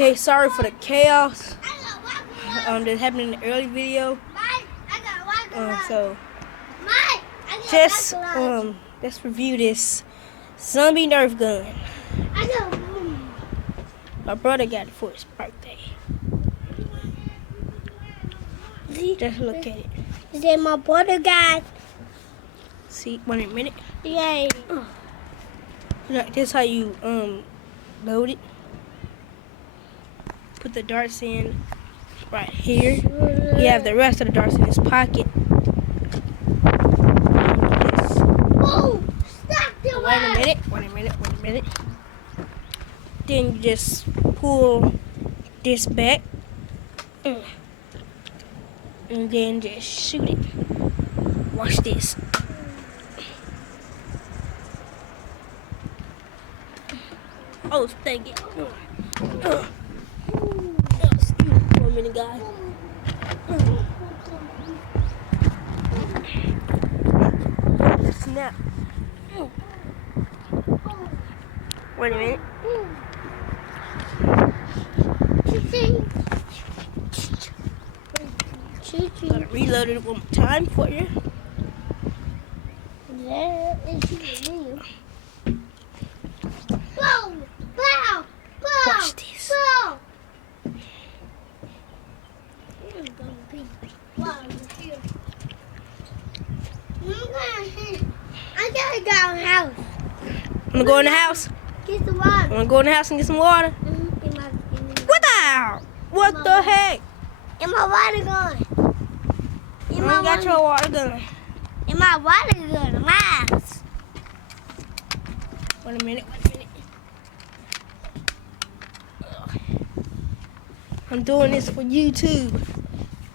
Okay, sorry for the chaos that happened in the early video. So just let's review this zombie nerf gun. My brother got it for his birthday. Just look at it. Is that my brother got? See, 1 minute. Yay. Look, this is how you load it. Put the darts in right here. You have the rest of the darts in his pocket. Oh, stop the Wait a minute. Then you just pull this back. And then just shoot it. Watch this. Oh, thank you. Excuse me for a minute, guys. Snap. Wait a minute. Gotta reload it one more time for you. There is you. Boom! Bow! Bow! Watch this. Bow! I gotta go in the house. Wanna go in the house? Get the water. Wanna go in the house and get some water? What the heck? And my water gun. You ain't got your water gun. And my water gun. Miles. Wait a minute. I'm doing this for YouTube.